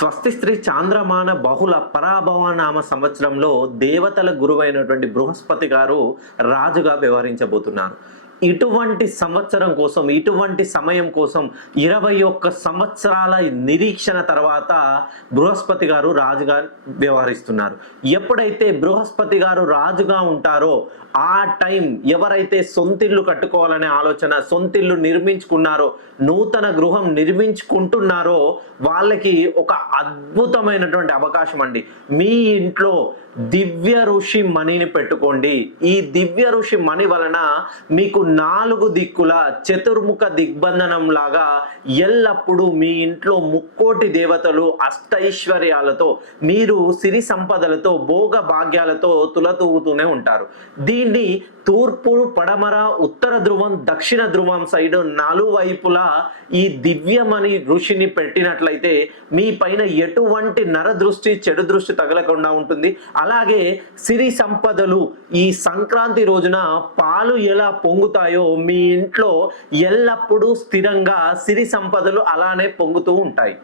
స్వస్తి శ్రీ చాంద్రమాన బహుళ పరాభవ నామ సంవత్సరంలో దేవతల గురువైనటువంటి బృహస్పతి గారు రాజుగా వ్యవహరించబోతున్నారు. ఇటువంటి సంవత్సరం కోసం, ఇటువంటి సమయం కోసం 21 సంవత్సరాల నిరీక్షణ తర్వాత బృహస్పతి గారు రాజుగా వ్యవహరిస్తున్నారు. ఎప్పుడైతే బృహస్పతి గారు రాజుగా ఉంటారో ఆ టైం ఎవరైతే సొంతిల్లు కట్టుకోవాలనే ఆలోచన, సొంతిల్లు నిర్మించుకున్నారో, నూతన గృహం నిర్మించుకుంటున్నారో వాళ్ళకి ఒక అద్భుతమైనటువంటి అవకాశం అండి. మీ ఇంట్లో దివ్య ఋషి మణిని పెట్టుకోండి. ఈ దివ్య ఋషి మణి వలన మీకు 4 దిక్కుల చతుర్ముఖ దిగ్బంధనం లాగా ఎల్లప్పుడూ మీ ఇంట్లో ముక్కోటి దేవతలు అష్టైశ్వర్యాలతో, మీరు సిరి సంపదలతో, భోగ భాగ్యాలతో తులతూగుతూనే ఉంటారు. దీన్ని తూర్పు, పడమర, ఉత్తర ధ్రువం, దక్షిణ ధ్రువం సైడ్ నలువైపులా ఈ దివ్యమణి ఋషిని పెట్టినట్లయితే మీ పైన ఎటువంటి నరదృష్టి, చెడు దృష్టి తగలకుండా ఉంటుంది. అలాగే సిరి సంపదలు ఈ సంక్రాంతి రోజున పాలు ఎలా పొంగుతాయో మీ ఇంట్లో ఎల్లప్పుడూ స్థిరంగా సిరి సంపదలు అలానే పొంగుతూ ఉంటాయి.